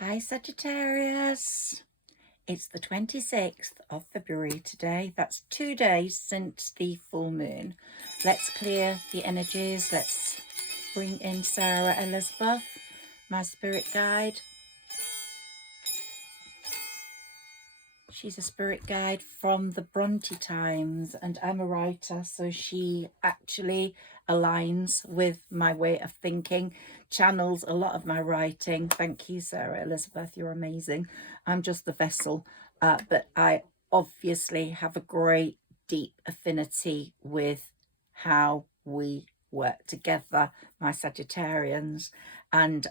Hi Sagittarius, it's the 26th of February today. That's 2 days since the full moon. Let's clear the energies. Let's bring in Sarah Elizabeth, my spirit guide. She's a spirit guide from the Bronte times, and I'm a writer, so she actually aligns with my way of thinking, channels a lot of my writing. Thank you, Sarah Elizabeth, you're amazing. I'm just the vessel, but I obviously have a great deep affinity with how we work together, my Sagittarians, and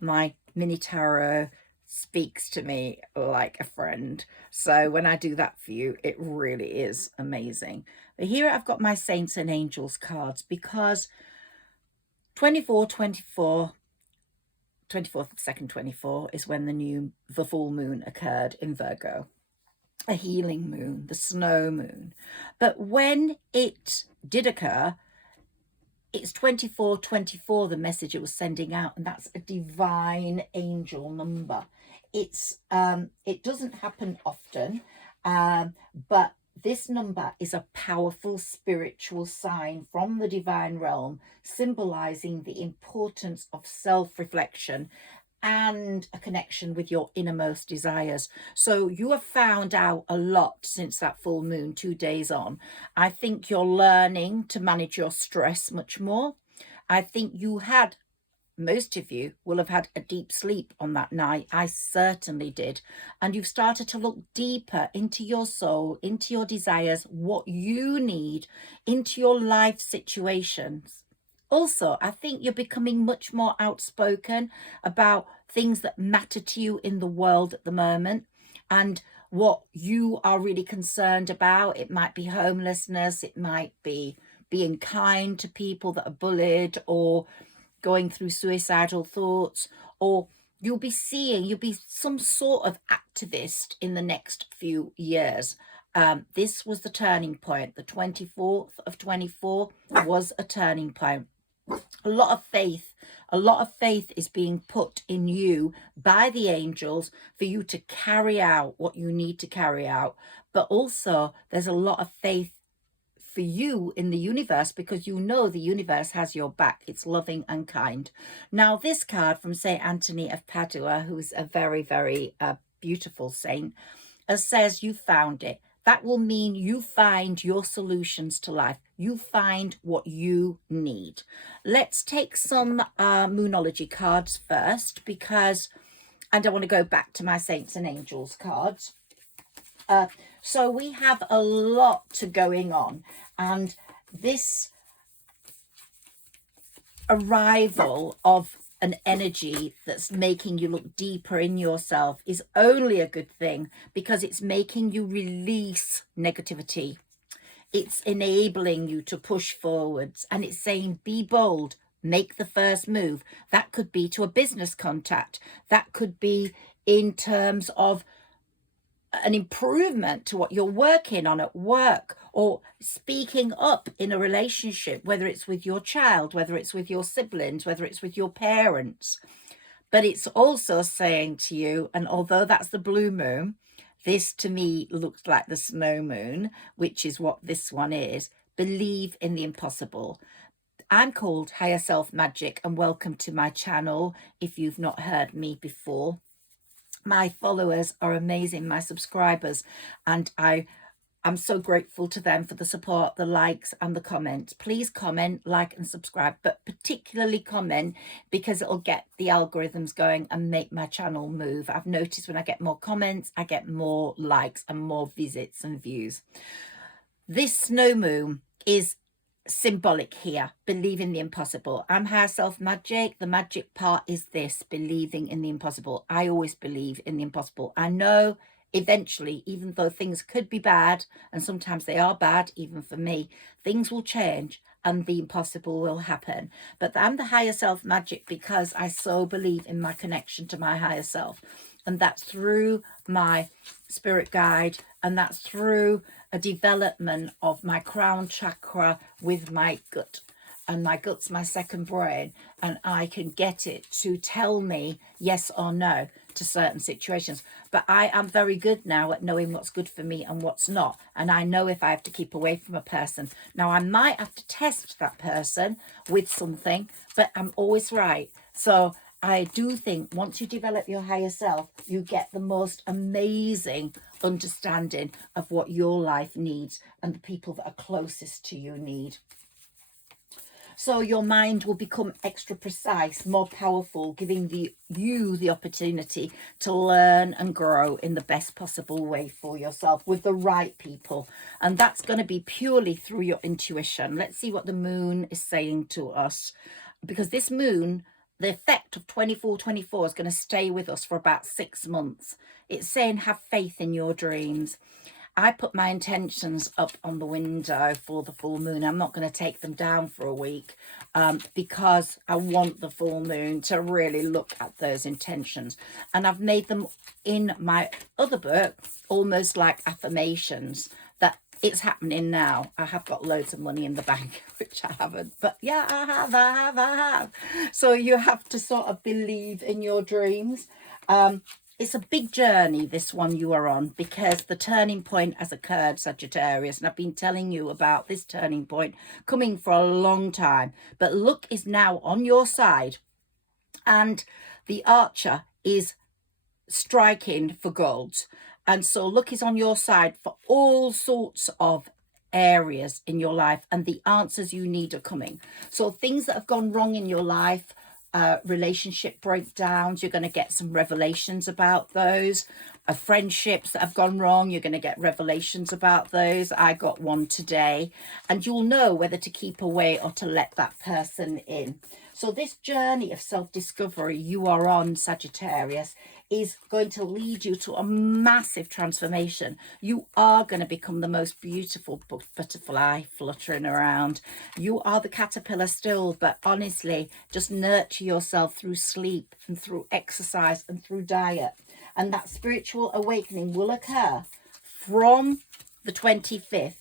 my mini tarot speaks to me like a friend. So when I do that for you, it really is amazing. But here I've got my Saints and Angels cards because 24th of 2nd 24 is when the full moon occurred in Virgo, a healing moon, the snow moon. But when it did occur, it's 2424, the message it was sending out, and that's a divine angel number. It doesn't happen often, but this number is a powerful spiritual sign from the divine realm, symbolizing the importance of self-reflection and a connection with your innermost desires. So you have found out a lot since that full moon 2 days on. I think you're learning to manage your stress much more. I think most of you will have had a deep sleep on that night. I certainly did. And you've started to look deeper into your soul, into your desires, what you need, into your life situations. Also, I think you're becoming much more outspoken about things that matter to you in the world at the moment and what you are really concerned about. It might be homelessness, it might be being kind to people that are bullied or going through suicidal thoughts, or you'll be some sort of activist in the next few years. This was the turning point. The 24th of 24 was a turning point. A lot of faith is being put in you by the angels for you to carry out what you need to carry out. But also there's a lot of faith for you in the universe, because you know the universe has your back. It's loving and kind. Now, this card from Saint Anthony of Padua, who's a very, very beautiful saint, says you found it. That will mean you find your solutions to life. You find what you need. Let's take some Moonology cards first, because I don't want to go back to my Saints and Angels cards. So we have a lot going on, and this arrival of an energy that's making you look deeper in yourself is only a good thing, because it's making you release negativity. It's enabling you to push forwards, and it's saying be bold, make the first move. That could be to a business contact, that could be in terms of an improvement to what you're working on at work, or speaking up in a relationship, whether it's with your child, whether it's with your siblings, whether it's with your parents. But it's also saying to you, and although that's the blue moon, this to me looks like the snow moon, which is what this one is. Believe in the impossible. I'm called Higher Self Magic, and welcome to my channel if you've not heard me before. My followers are amazing, my subscribers, and I'm so grateful to them for the support, the likes and the comments. Please comment, like and subscribe, but particularly comment, because it'll get the algorithms going and make my channel move. I've noticed when I get more comments, I get more likes and more visits and views. This snow moon is symbolic here. Believe in the impossible. I'm Higher Self Magic. The magic part is this, believing in the impossible. I always believe in the impossible. I know eventually, even though things could be bad, and sometimes they are bad even for me, things will change and the impossible will happen. But I'm the Higher Self Magic because I so believe in my connection to my higher self, and that's through my spirit guide, and that's through a development of my crown chakra with my gut. and my gut's my second brain, and I can get it to tell me yes or no to certain situations. But I am very good now at knowing what's good for me and what's not, and I know if I have to keep away from a person. Now I might have to test that person with something, but I'm always right. So I do think once you develop your higher self, you get the most amazing understanding of what your life needs and the people that are closest to you need. So your mind will become extra precise, more powerful, giving you the opportunity to learn and grow in the best possible way for yourself with the right people. And that's going to be purely through your intuition. Let's see what the moon is saying to us, because this moon, the effect of 24/24 is going to stay with us for about 6 months. It's saying have faith in your dreams. I put my intentions up on the window for the full moon. I'm not going to take them down for a week because I want the full moon to really look at those intentions. And I've made them in my other book almost like affirmations that it's happening now. I have got loads of money in the bank, which I haven't. But yeah, I have. So you have to sort of believe in your dreams. It's a big journey, this one you are on, because the turning point has occurred, Sagittarius. And I've been telling you about this turning point coming for a long time. But luck is now on your side. And the archer is striking for gold. And so luck is on your side for all sorts of areas in your life. And the answers you need are coming. So things that have gone wrong in your life, relationship breakdowns, you're going to get some revelations about those. Friendships that have gone wrong, you're going to get revelations about those. I got one today, and you'll know whether to keep away or to let that person in. So this journey of self-discovery you are on, Sagittarius, is going to lead you to a massive transformation. You are going to become the most beautiful butterfly fluttering around. You are the caterpillar still, but honestly, just nurture yourself through sleep and through exercise and through diet. And that spiritual awakening will occur from the 25th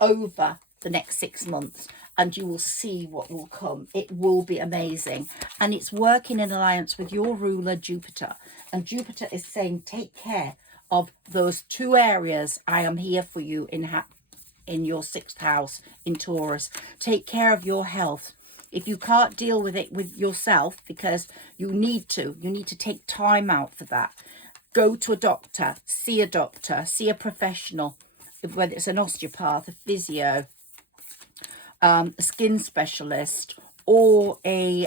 over the next 6 months. And you will see what will come. It will be amazing. And it's working in alliance with your ruler, Jupiter. And Jupiter is saying, take care of those 2 areas. I am here for you in your 6th house in Taurus. Take care of your health. If you can't deal with it with yourself, because you need to take time out for that. Go to a doctor, see a professional, whether it's an osteopath, a physio, a skin specialist, or a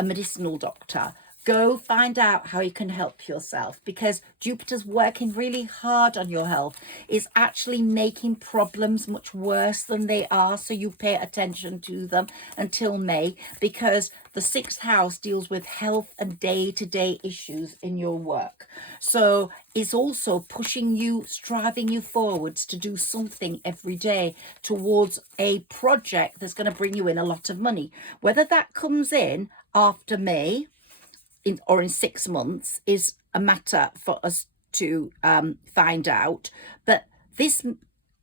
medicinal doctor. Go find out how you can help yourself, because Jupiter's working really hard on your health. It's actually making problems much worse than they are, so you pay attention to them until May, because the 6th house deals with health and day-to-day issues in your work. So it's also pushing you, striving you forwards to do something every day towards a project that's going to bring you in a lot of money. Whether that comes in after May, or in 6 months, is a matter for us to find out. But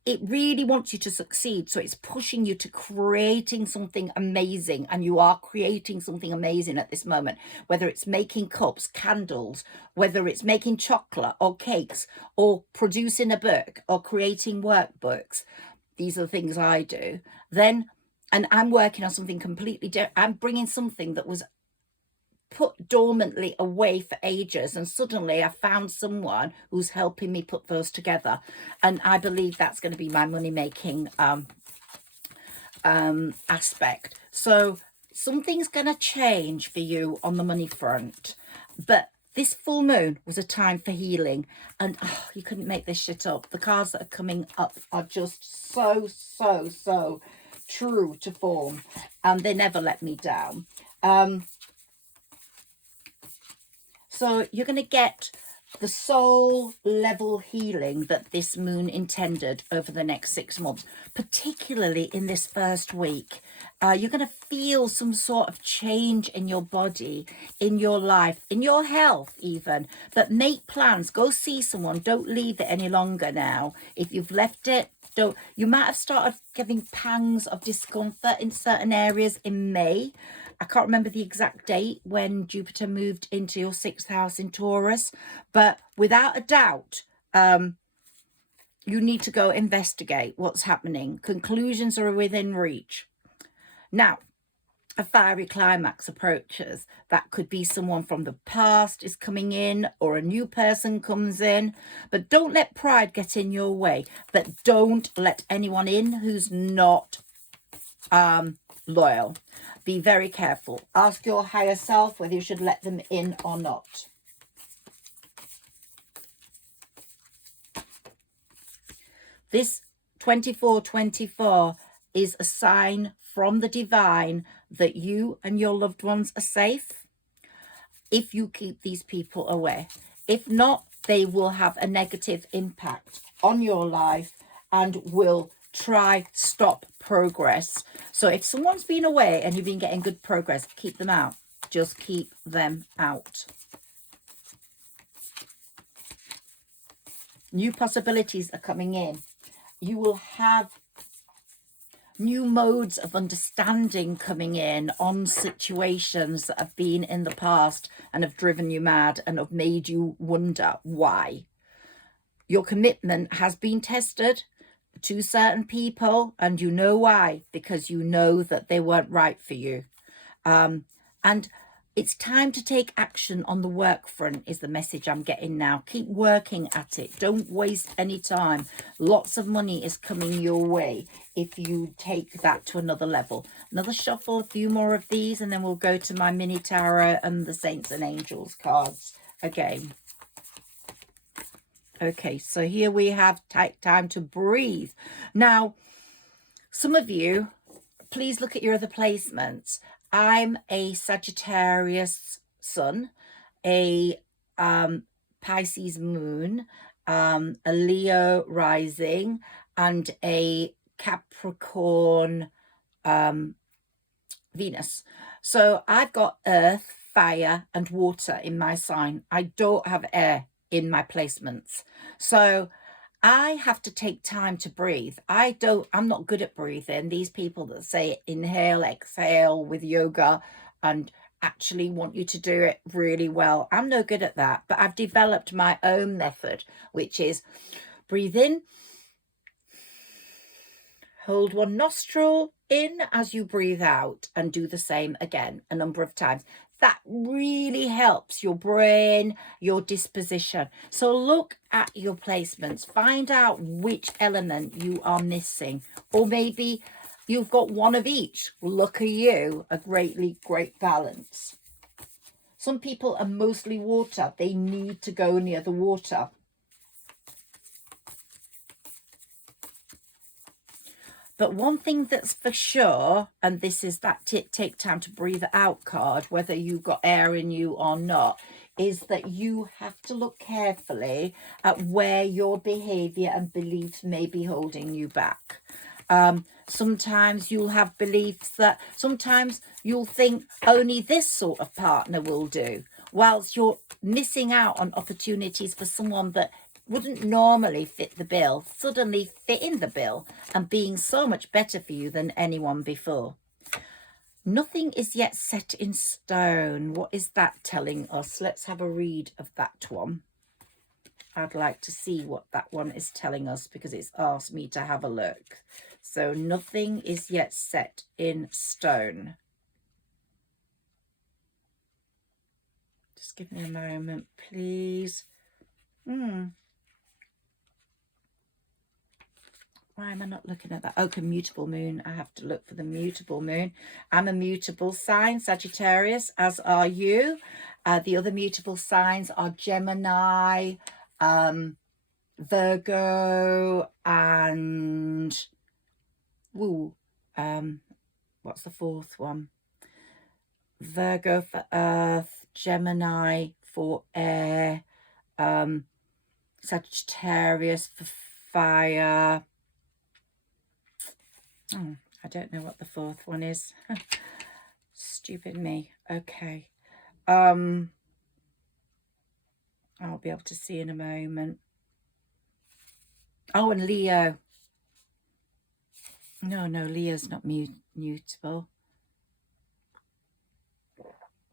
it really wants you to succeed, so it's pushing you to creating something amazing, and you are creating something amazing at this moment, whether it's making cups, candles, whether it's making chocolate or cakes, or producing a book, or creating workbooks. These are the things I do. And I'm working on something completely different. I'm bringing something that was put dormantly away for ages, and suddenly I found someone who's helping me put those together, and I believe that's going to be my money making aspect. So something's going to change for you on the money front, but this full moon was a time for healing, and you couldn't make this shit up. The cards that are coming up are just so true to form, and they never let me down. So you're going to get the soul level healing that this moon intended over the next 6 months, particularly in this first week. You're going to feel some sort of change in your body, in your life, in your health even. But make plans. Go see someone. Don't leave it any longer now. If you've left it, don't. You might have started getting pangs of discomfort in certain areas in May. I can't remember the exact date when Jupiter moved into your 6th house in Taurus. But without a doubt, you need to go investigate what's happening. Conclusions are within reach. Now, a fiery climax approaches. That could be someone from the past is coming in, or a new person comes in. But don't let pride get in your way. But don't let anyone in who's not loyal. Be very careful. Ask your higher self whether you should let them in or not. This 24/24 is a sign from the divine that you and your loved ones are safe if you keep these people away. If not, they will have a negative impact on your life and will try stop progress. So if someone's been away and you've been getting good progress, keep them out. Just keep them out. New possibilities are coming in. You will have new modes of understanding coming in on situations that have been in the past and have driven you mad and have made you wonder why. Your commitment has been tested to certain people, and you know why, because you know that they weren't right for you. And it's time to take action on the work front is the message I'm getting now. Keep working at it. Don't waste any time. Lots of money is coming your way if you take that to another level. Another shuffle, a few more of these, and then we'll go to my mini tarot and the Saints and Angels cards again. Okay, so here we have take time to breathe. Now, some of you, please look at your other placements. I'm a Sagittarius sun, a Pisces moon, a Leo rising, and a Capricorn Venus. So I've got earth, fire, and water in my sign. I don't have air in my placements. So I have to take time to breathe. I'm not good at breathing. These people that say inhale, exhale with yoga and actually want you to do it really well, I'm no good at that. But I've developed my own method, which is breathe in, hold one nostril in as you breathe out, and do the same again a number of times. That really helps your brain, your disposition. So look at your placements. Find out which element you are missing. Or maybe you've got one of each. Look at you, a great balance. Some people are mostly water. They need to go near the water. But one thing that's for sure, and this is that take time to breathe out card, whether you've got air in you or not, is that you have to look carefully at where your behavior and beliefs may be holding you back. Sometimes you'll have beliefs that sometimes you'll think only this sort of partner will do, whilst you're missing out on opportunities for someone that wouldn't normally fit the bill, suddenly fit in the bill and being so much better for you than anyone before. Nothing is yet set in stone. What is that telling us? Let's have a read of that one. I'd like to see what that one is telling us because it's asked me to have a look. So nothing is yet set in stone. Just give me a moment, please. Why am I not looking at that? Okay, mutable moon. I have to look for the mutable moon. I'm a mutable sign, Sagittarius, as are you. The other mutable signs are Gemini, Virgo, and what's the fourth one? Virgo for earth, Gemini for air, Sagittarius for fire. I I don't know what the fourth one is. Stupid me. Okay. I'll be able to see in a moment. Oh, and Leo. No, Leo's not mutable.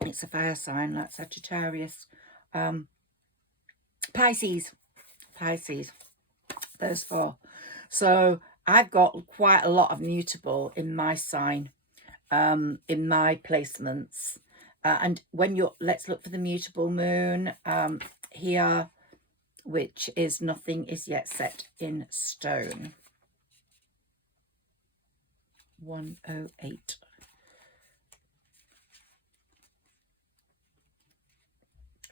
It's a fire sign, like Sagittarius. Pisces. Those four. So I've got quite a lot of mutable in my sign, in my placements. And when you're, let's look for the mutable moon here, which is nothing is yet set in stone. 108.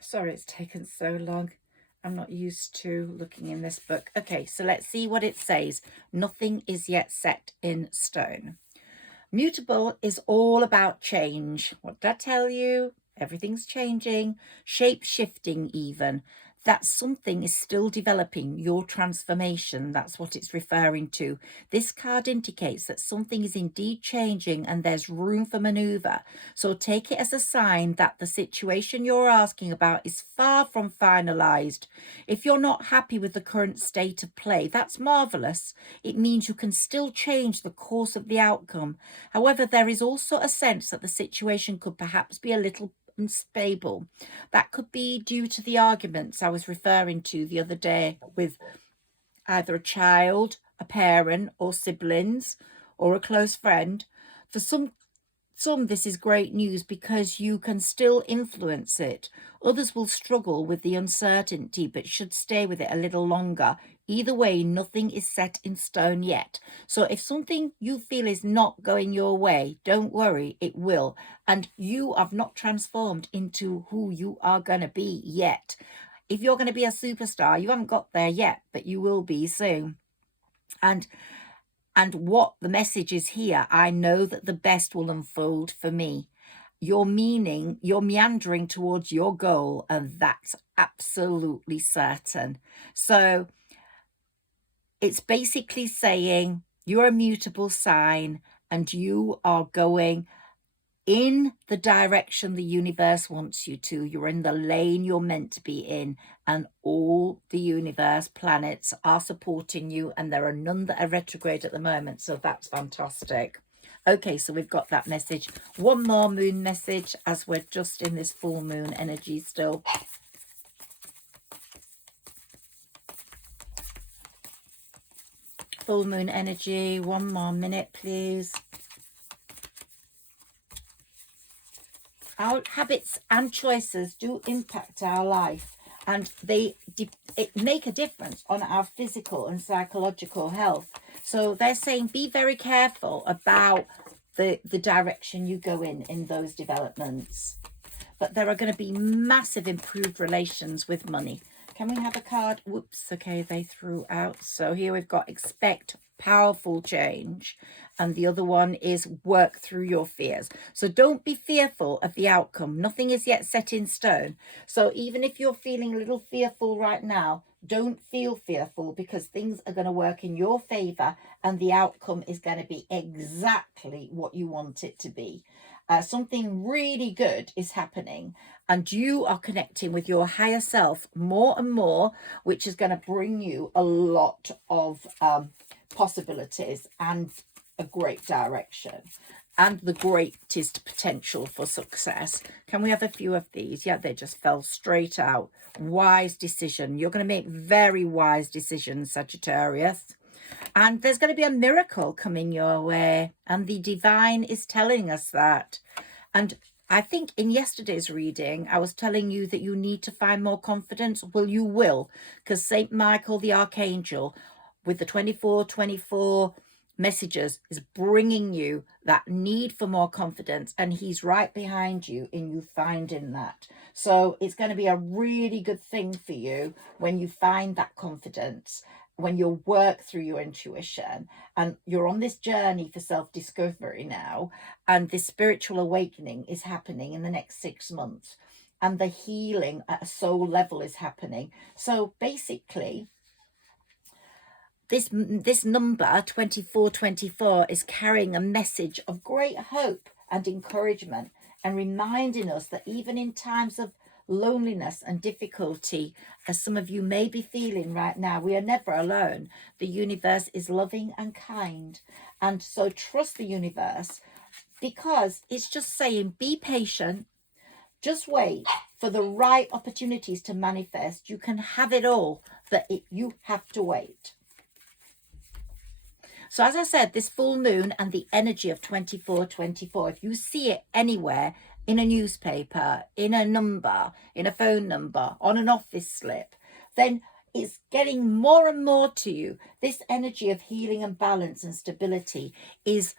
Sorry it's taken so long. I'm not used to looking in this book. Okay, so let's see what it says. Nothing is yet set in stone. Mutable is all about change. What did I tell you? Everything's changing, shape-shifting even. That something is still developing, your transformation. That's what it's referring to. This card indicates that something is indeed changing and there's room for maneuver. So take it as a sign that the situation you're asking about is far from finalized. If you're not happy with the current state of play, that's marvelous. It means you can still change the course of the outcome. However, there is also a sense that the situation could perhaps be a little unstable. That could be due to the arguments I was referring to the other day with either a child, a parent, or siblings, or a close friend. For some this is great news because you can still influence it. Others will struggle with the uncertainty but should stay with it a little longer. Either way, nothing is set in stone yet. So if something you feel is not going your way, don't worry, it will. And you have not transformed into who you are going to be yet. If you're going to be a superstar, you haven't got there yet, but you will be soon. And what the message is here, I know that the best will unfold for me. You're meandering towards your goal, and that's absolutely certain. So it's basically saying you're a mutable sign and you are going in the direction the universe wants you to. You're in the lane you're meant to be in, and all the universe planets are supporting you, and there are none that are retrograde at the moment, so that's fantastic. Okay, so we've got that message. One more moon message as we're just in this full moon energy still. Full moon energy, one more minute please. Our habits and choices do impact our life, and they make a difference on our physical and psychological health. So they're saying be very careful about the direction you go in those developments. But there are going to be massive improved relations with money. Can we have a card? Whoops, okay, they threw out. So here we've got expect powerful change, and the other one is work through your fears. So don't be fearful of the outcome. Nothing is yet set in stone. So even if you're feeling a little fearful right now, don't feel fearful, because things are going to work in your favor and the outcome is going to be exactly what you want it to be. Something really good is happening, and you are connecting with your higher self more and more, which is going to bring you a lot of possibilities and a great direction and the greatest potential for success. Can we have a few of these? Yeah, they just fell straight out. Wise decision. You're going to make very wise decisions, Sagittarius. And there's going to be a miracle coming your way. And the divine is telling us that. And I think in yesterday's reading, I was telling you that you need to find more confidence. Well, you will, because Saint Michael, the Archangel, with the 24/24 messages, is bringing you that need for more confidence. And he's right behind you in you finding that. So it's going to be a really good thing for you when you find that confidence, when you work through your intuition, and you're on this journey for self-discovery now, and this spiritual awakening is happening in the next 6 months, and the healing at a soul level is happening. So basically, this number 2424 is carrying a message of great hope and encouragement, and reminding us that even in times of loneliness and difficulty, as some of you may be feeling right now, we are never alone. The universe is loving and kind, and so trust the universe, because it's just saying be patient, just wait for the right opportunities to manifest. You can have it all, but you have to wait. So as I said, this full moon and the energy of 2424, if you see it anywhere, in a newspaper, in a number, in a phone number, on an office slip, then it's getting more and more to you. This energy of healing and balance and stability is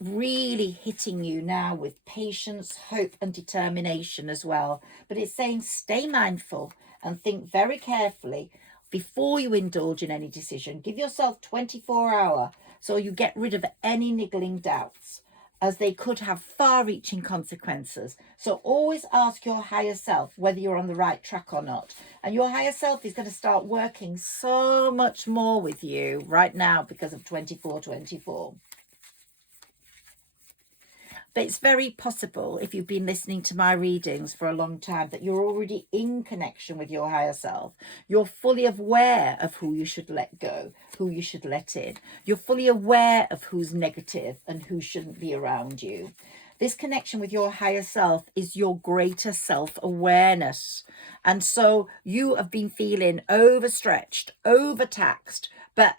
really hitting you now with patience, hope and determination as well. But it's saying stay mindful and think very carefully before you indulge in any decision. Give yourself 24 hours so you get rid of any niggling doubts, as they could have far-reaching consequences. So always ask your higher self whether you're on the right track or not. And your higher self is going to start working so much more with you right now because of 2424. But it's very possible, if you've been listening to my readings for a long time, that you're already in connection with your higher self. You're fully aware of who you should let go, who you should let in. You're fully aware of who's negative and who shouldn't be around you. This connection with your higher self is your greater self-awareness. And so you have been feeling overstretched, overtaxed, but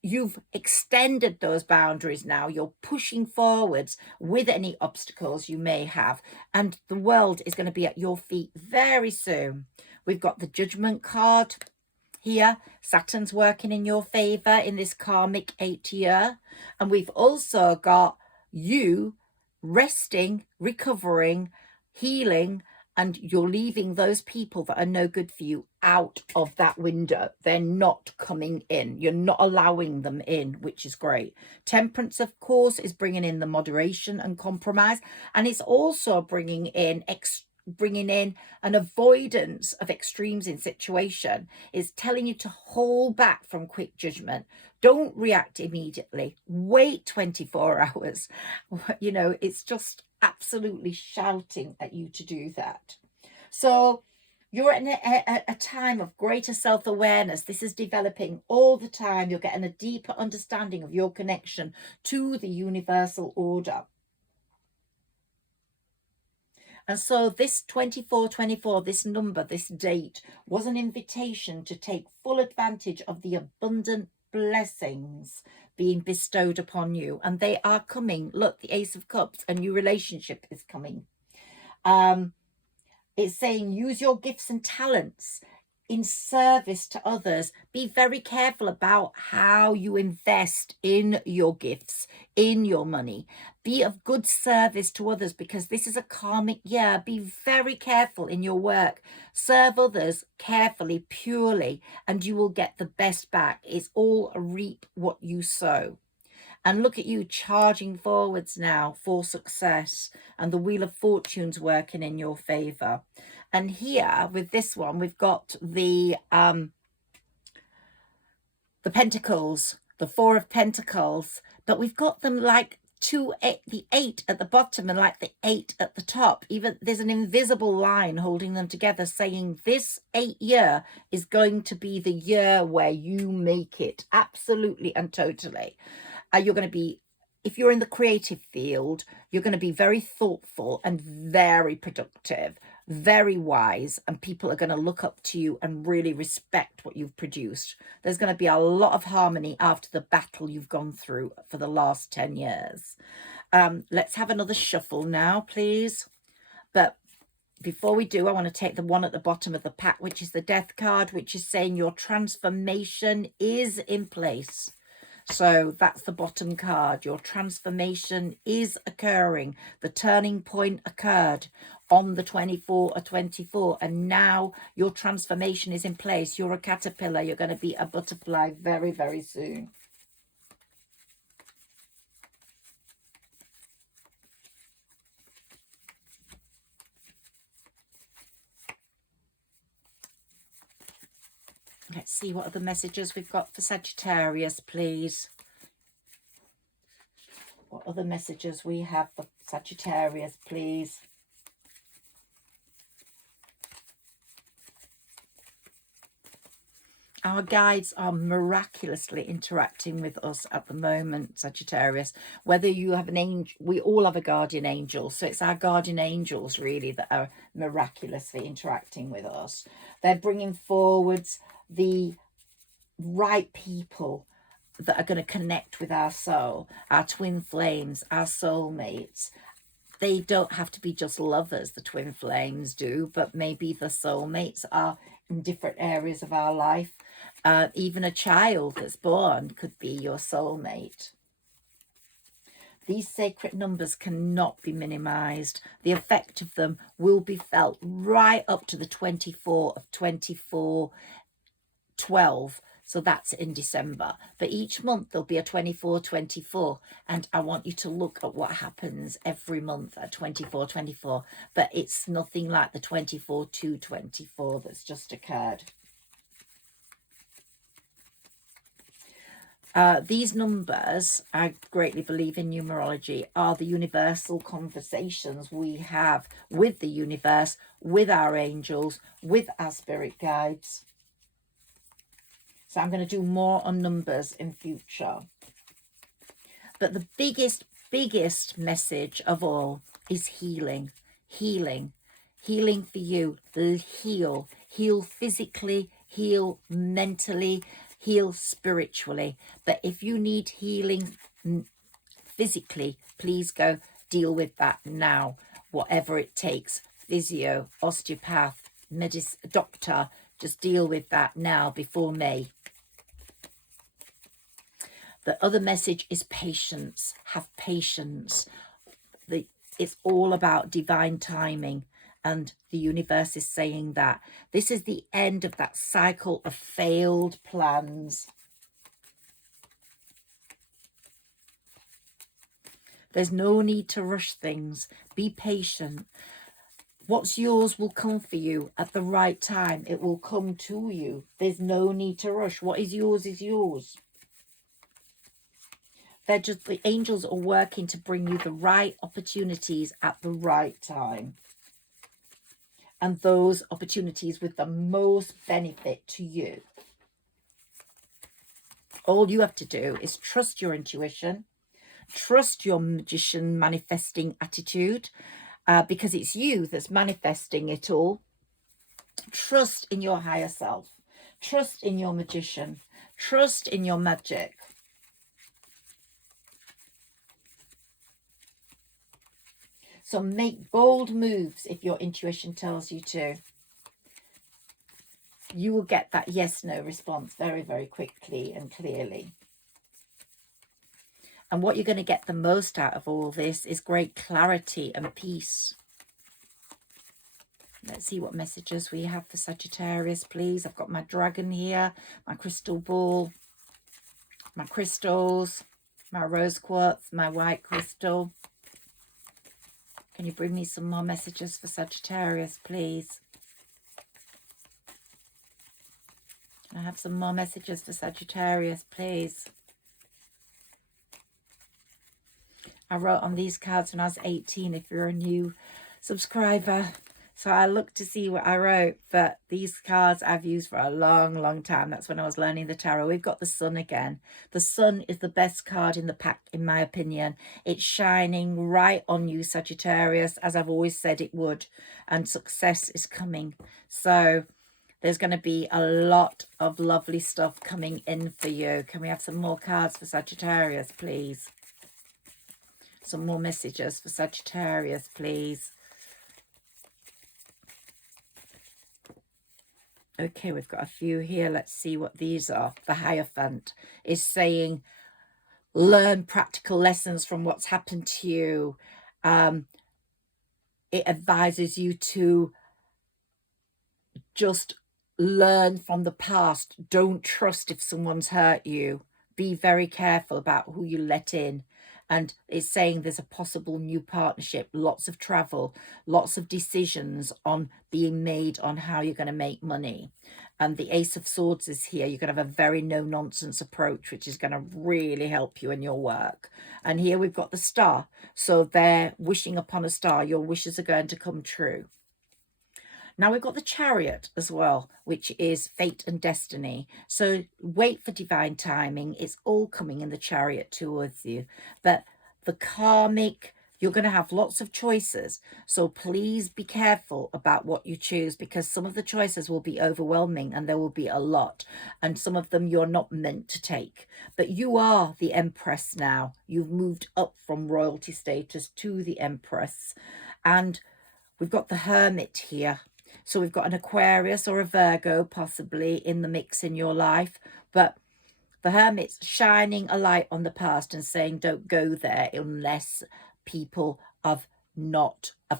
you've extended those boundaries now. You're pushing forwards with any obstacles you may have, and the world is going to be at your feet very soon. We've got the Judgment card here. Saturn's working in your favor in this karmic 8th year, and we've also got you resting, recovering, healing, and you're leaving those people that are no good for you out of that window. They're not coming in. You're not allowing them in, which is great. Temperance, of course, is bringing in the moderation and compromise. And it's also bringing in an avoidance of extremes in situation. It's telling you to hold back from quick judgment. Don't react immediately. Wait 24 hours. You know, it's just absolutely shouting at you to do that. So you're in a time of greater self-awareness. This is developing all the time. You're getting a deeper understanding of your connection to the universal order. And so this 2424, this number, this date, was an invitation to take full advantage of the abundant blessings being bestowed upon you. And they are coming. Look, the Ace of Cups, a new relationship is coming. It's saying use your gifts and talents in service to others. Be very careful about how you invest in your gifts, in your money. Be of good service to others, because this is a karmic year. Be very careful in your work. Serve others carefully, purely, and you will get the best back. It's all reap what you sow. And look at you charging forwards now for success, and the Wheel of Fortune's working in your favor. And here with this one, we've got the Pentacles, the Four of Pentacles, but we've got them like the 8 at the bottom and like the 8 at the top. Even there's an invisible line holding them together, saying this 8th year is going to be the year where you make it absolutely and totally. You're going to be, if you're in the creative field, you're going to be very thoughtful and very productive, very wise, and people are going to look up to you and really respect what you've produced. There's going to be a lot of harmony after the battle you've gone through for the last 10 years. Let's have another shuffle now, please. But before we do, I want to take the one at the bottom of the pack, which is the Death card, which is saying your transformation is in place. So that's the bottom card. Your transformation is occurring. The turning point occurred on the 24 or 24, and now your transformation is in place. You're a caterpillar. You're going to be a butterfly very, very soon. Let's see what other messages we've got for Sagittarius, please. What other messages we have for Sagittarius, please. Our guides are miraculously interacting with us at the moment, Sagittarius. Whether you have an angel, we all have a guardian angel. So it's our guardian angels really that are miraculously interacting with us. They're bringing forwards the right people that are going to connect with our soul, our twin flames, our soulmates. They don't have to be just lovers, the twin flames do, but maybe the soulmates are in different areas of our life. Even a child that's born could be your soulmate. These sacred numbers cannot be minimized. The effect of them will be felt right up to the 24 of 24/12. So that's in December. But each month there'll be a 24/24. And I want you to look at what happens every month at 24/24. But it's nothing like the 24/2/24 that's just occurred. These numbers, I greatly believe in numerology, are the universal conversations we have with the universe, with our angels, with our spirit guides. So I'm going to do more on numbers in future. But the biggest message of all is healing. Healing. Healing for you. Heal. Heal physically, heal mentally, heal spiritually. But if you need healing physically, please go deal with that now. Whatever it takes. Physio, osteopath, doctor, just deal with that now before May. The other message is patience. Have patience. It's all about divine timing. And the universe is saying that this is the end of that cycle of failed plans. There's no need to rush things. Be patient. What's yours will come for you at the right time. It will come to you. There's no need to rush. What is yours is yours. They're just, the angels are working to bring you the right opportunities at the right time. And those opportunities with the most benefit to you. All you have to do is trust your intuition, trust your magician manifesting attitude, because it's you that's manifesting it all. Trust in your higher self, trust in your magician, trust in your magic. So make bold moves if your intuition tells you to. You will get that yes-no response very, very quickly and clearly. And what you're going to get the most out of all this is great clarity and peace. Let's see what messages we have for Sagittarius, please. I've got my dragon here, my crystal ball, my crystals, my rose quartz, my white crystal. Can you bring me some more messages for Sagittarius, please? Can I have some more messages for Sagittarius, please? I wrote on these cards when I was 18, if you're a new subscriber. So I looked to see what I wrote, but these cards I've used for a long, long time. That's when I was learning the tarot. We've got the sun again. The sun is the best card in the pack, in my opinion. It's shining right on you, Sagittarius, as I've always said it would. And success is coming. So there's going to be a lot of lovely stuff coming in for you. Can we have some more cards for Sagittarius, please? Some more messages for Sagittarius, please. Okay, we've got a few here. Let's see what these are. The Hierophant is saying, learn practical lessons from what's happened to you. It advises you to just learn from the past. Don't trust if someone's hurt you. Be very careful about who you let in. And it's saying there's a possible new partnership, lots of travel, lots of decisions on being made on how you're going to make money. And the Ace of Swords is here. You're going to have a very no-nonsense approach, which is going to really help you in your work. And here we've got the Star. So they're wishing upon a star. Your wishes are going to come true. Now we've got the Chariot as well, which is fate and destiny. So wait for divine timing. It's all coming in the Chariot towards you. But the karmic, you're going to have lots of choices. So please be careful about what you choose, because some of the choices will be overwhelming and there will be a lot. And some of them you're not meant to take. But you are the Empress now. You've moved up from royalty status to the Empress. And we've got the Hermit here. So we've got an Aquarius or a Virgo possibly in the mix in your life. But the Hermit's shining a light on the past and saying don't go there unless people have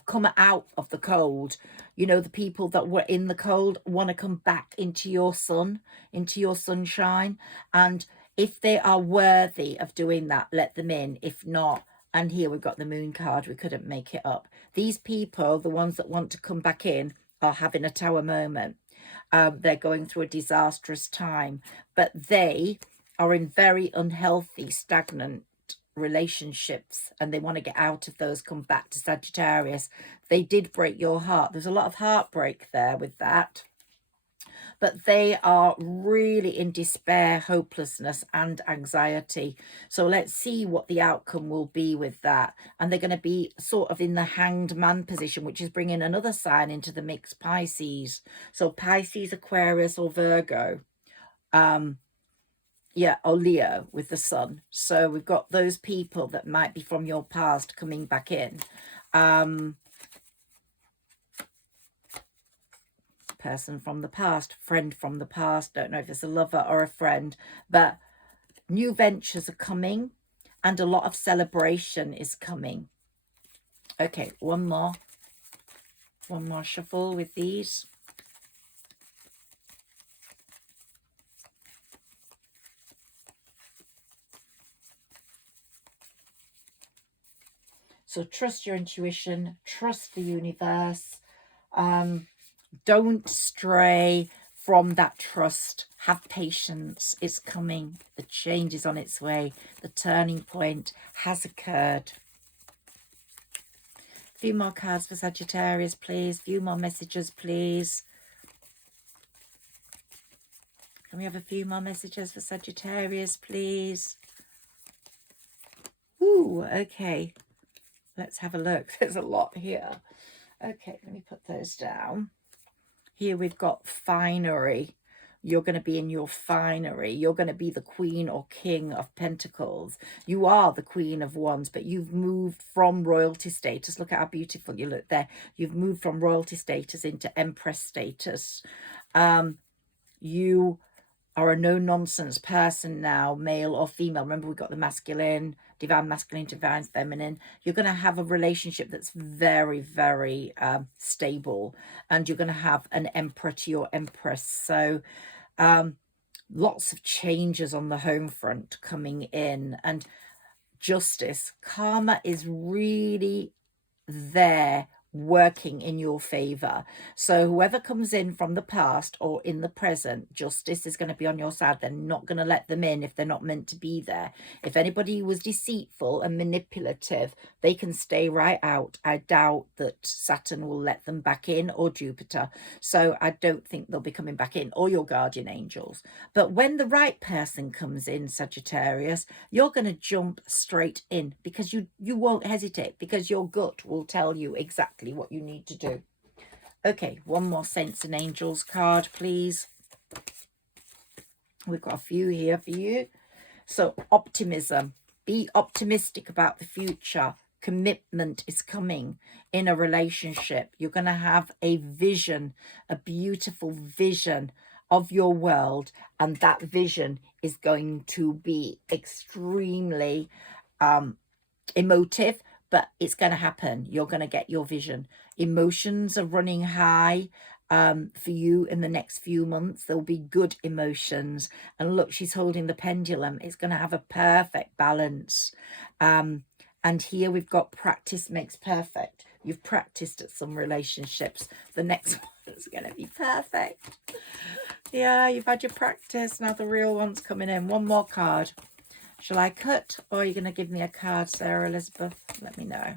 come out of the cold. You know, the people that were in the cold want to come back into your sun, into your sunshine. And if they are worthy of doing that, let them in. If not, and here we've got the Moon card. We couldn't make it up. These people, the ones that want to come back in, are having a tower moment. They're going through a disastrous time, but they are in very unhealthy, stagnant relationships, and they want to get out of those, come back to Sagittarius. They did break your heart. There's a lot of heartbreak there with that. But they are really in despair, hopelessness and anxiety. So let's see what the outcome will be with that. And they're going to be sort of in the Hanged Man position, which is bringing another sign into the mix, Pisces. So Pisces, Aquarius or Virgo. Yeah, or Leo with the sun. So we've got those people that might be from your past coming back in. Person from the past, friend from the past, don't know if it's a lover or a friend, but new ventures are coming and a lot of celebration is coming. Okay, one more shuffle with these. So trust your intuition, trust the universe. Don't stray from that trust. Have patience. It's coming. The change is on its way. The turning point has occurred. A few more cards for Sagittarius, please. A few more messages, please. Can we have a few more messages for Sagittarius, please? Ooh, okay. Let's have a look. There's a lot here. Okay, let me put those down. Here we've got finery. You're going to be in your finery. You're going to be the Queen or King of Pentacles. You are the Queen of Wands, but you've moved from royalty status. Look at how beautiful you look there. You've moved from royalty status into Empress status. You are a no-nonsense person now, male or female. Remember, we've got the masculine, divine feminine. You're going to have a relationship that's very, very stable, and you're going to have an emperor to your empress. So lots of changes on the home front coming in, and justice, karma is really there working in your favor. So whoever comes in from the past or in the present, justice is going to be on your side. They're not going to let them in if they're not meant to be there. If anybody was deceitful and manipulative, they can stay right out. I doubt that Saturn will let them back in, or Jupiter. So I don't think they'll be coming back in, or your guardian angels. But when the right person comes in, Sagittarius, you're going to jump straight in, because you won't hesitate, because your gut will tell you exactly what you need to do. Okay, one more Saints and Angels card, please. We've got a few here for you. So optimism. Be optimistic about the future. Commitment is coming in a relationship. You're going to have a vision, a beautiful vision of your world, and that vision is going to be extremely emotive, but it's going to happen. You're going to get your vision. Emotions are running high. for you in the next few months. There'll be good emotions. And look, she's holding the pendulum. It's going to have a perfect balance. And here we've got practice makes perfect. You've practiced at some relationships. The next one's going to be perfect. Yeah, you've had your practice. Now the real one's coming in. One more card. Shall I cut, or are you going to give me a card, Sarah Elizabeth? Let me know.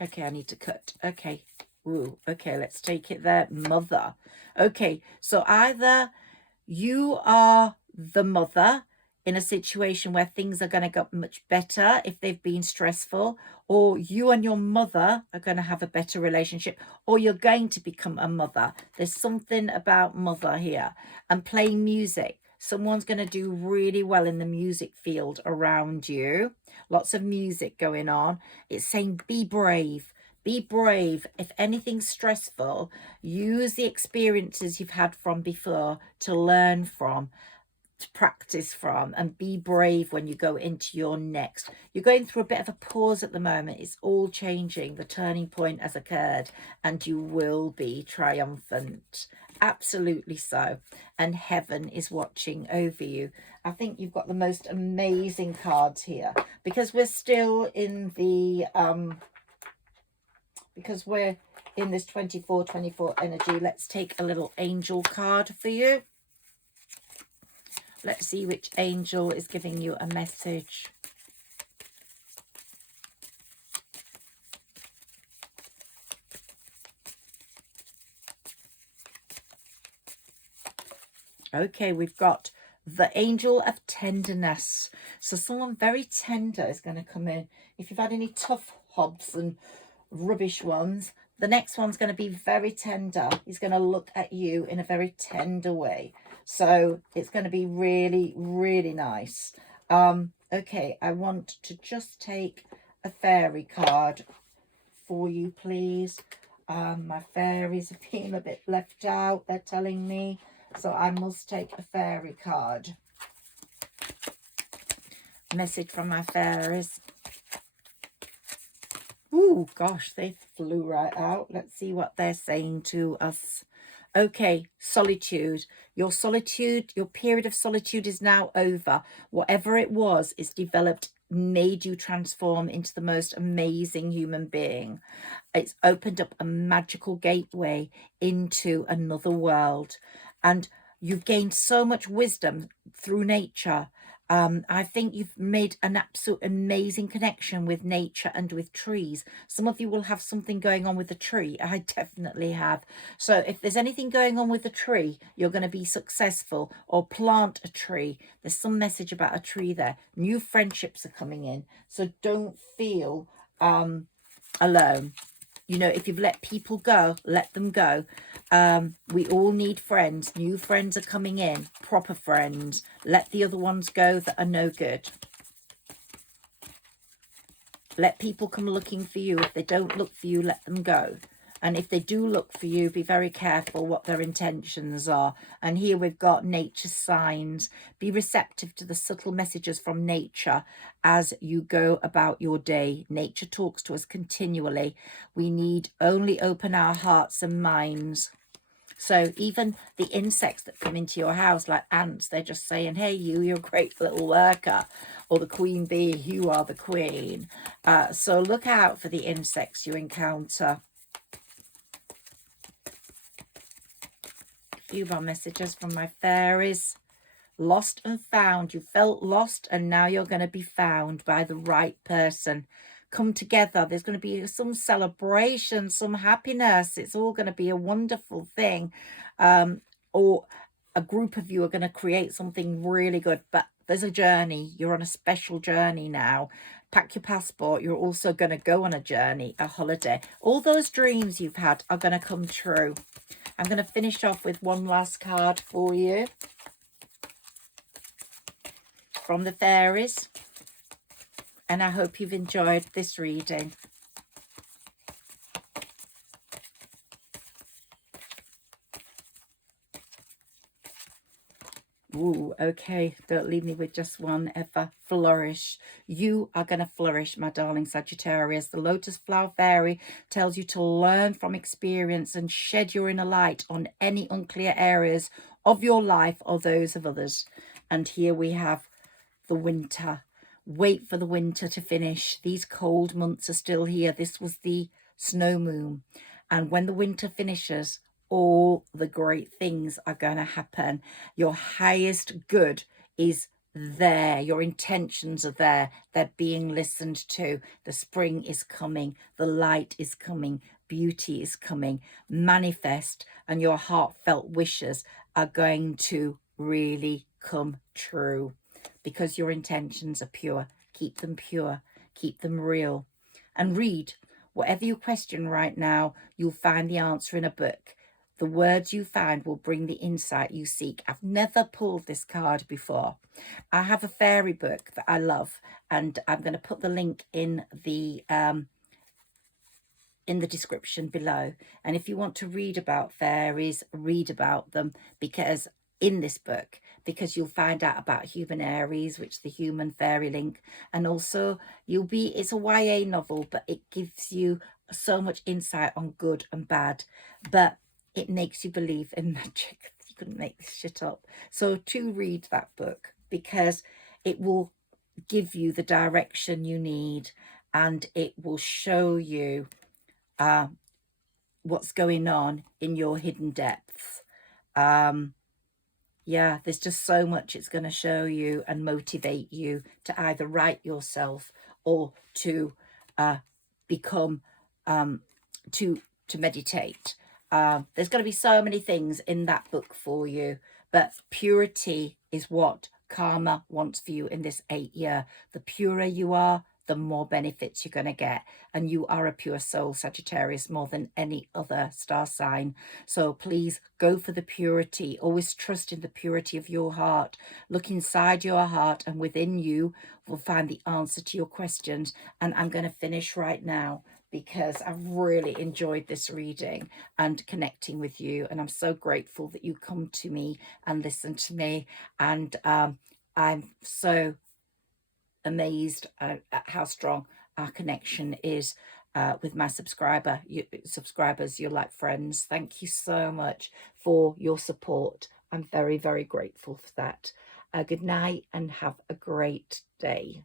Okay, I need to cut. Okay. Ooh, okay, let's take it there. Mother. Okay, so either you are the mother in a situation where things are going to get much better if they've been stressful, or you and your mother are going to have a better relationship, or you're going to become a mother. There's something about mother here. And playing music. Someone's going to do really well in the music field around you. Lots of music going on. It's saying be brave. Be brave. If anything's stressful, use the experiences you've had from before to learn from, to practice from, and be brave when you go into your next. You're going through a bit of a pause at the moment. It's all changing. The turning point has occurred and you will be triumphant. Absolutely so. And heaven is watching over you. I think you've got the most amazing cards here, because we're still in the because we're in this 24/24 energy. Let's take a little angel card for you. Let's see which angel is giving you a message. Okay, we've got the angel of tenderness. So someone very tender is going to come in. If you've had any tough hobs and rubbish ones, the next one's going to be very tender. He's going to look at you in a very tender way. So it's going to be really, really nice. Okay, I want to just take a fairy card for you, please. My fairies have been a bit left out, they're telling me. So I must take a fairy card. Message from my fairies. Ooh, gosh, they flew right out. Let's see what they're saying to us. Okay, solitude. Your solitude, your period of solitude is now over. Whatever it was, it's developed, made you transform into the most amazing human being. It's opened up a magical gateway into another world. And you've gained so much wisdom through nature. I think you've made an absolute amazing connection with nature and with trees. Some of you will have something going on with the tree. I definitely have. So if there's anything going on with the tree, you're going to be successful. Or plant a tree. There's some message about a tree there. New friendships are coming in. So don't feel alone. You know, if you've let people go, let them go. We all need friends. New friends are coming in. Proper friends. Let the other ones go that are no good. Let people come looking for you. If they don't look for you, let them go. And if they do look for you, be very careful what their intentions are. And here we've got nature's signs. Be receptive to the subtle messages from nature as you go about your day. Nature talks to us continually. We need only open our hearts and minds. So even the insects that come into your house, like ants, they're just saying, hey, you're a great little worker. Or the queen bee, you are the queen. So look out for the insects you encounter. Few more messages from my fairies. Lost and found. You felt lost and now you're going to be found by the right person. Come together. There's going to be some celebration, some happiness. It's all going to be a wonderful thing. Or a group of you are going to create something really good. But there's a journey. You're on a special journey now. Pack your passport. You're also going to go on a journey, a holiday. All those dreams you've had are going to come true. I'm going to finish off with one last card for you from the fairies. And I hope you've enjoyed this reading. Ooh, okay, don't leave me with just one ever. Flourish. You are going to flourish, my darling Sagittarius. The Lotus Flower Fairy tells you to learn from experience and shed your inner light on any unclear areas of your life or those of others. And here we have the winter. Wait for the winter to finish. These cold months are still here. This was the snow moon. And when the winter finishes, all the great things are going to happen. Your highest good is there. Your intentions are there. They're being listened to. The spring is coming. The light is coming. Beauty is coming. Manifest, and your heartfelt wishes are going to really come true because your intentions are pure. Keep them pure. Keep them real. And read. Whatever you question right now, you'll find the answer in a book. The words you find will bring the insight you seek. I've never pulled this card before. I have a fairy book that I love, and I'm going to put the link in the description below. And if you want to read about fairies, read about them, because in this book, because you'll find out about Humanairies, which is the human fairy link, and also it's a YA novel, but it gives you so much insight on good and bad, but it makes you believe in magic. You couldn't make this shit up. So to read that book, because it will give you the direction you need, and it will show you what's going on in your hidden depths. Yeah, there's just so much it's going to show you and motivate you to either write yourself or to become to meditate. There's going to be so many things in that book for you, but purity is what karma wants for you in this 8th year. The purer you are, the more benefits you're going to get. And you are a pure soul, Sagittarius, more than any other star sign. So please go for the purity. Always trust in the purity of your heart. Look inside your heart, and within you will find the answer to your questions. And I'm going to finish right now, because I've really enjoyed this reading and connecting with you. And I'm so grateful that you come to me and listen to me. And I'm so amazed at how strong our connection is with my subscribers. You're like friends. Thank you so much for your support. I'm very, very grateful for that. Good night and have a great day.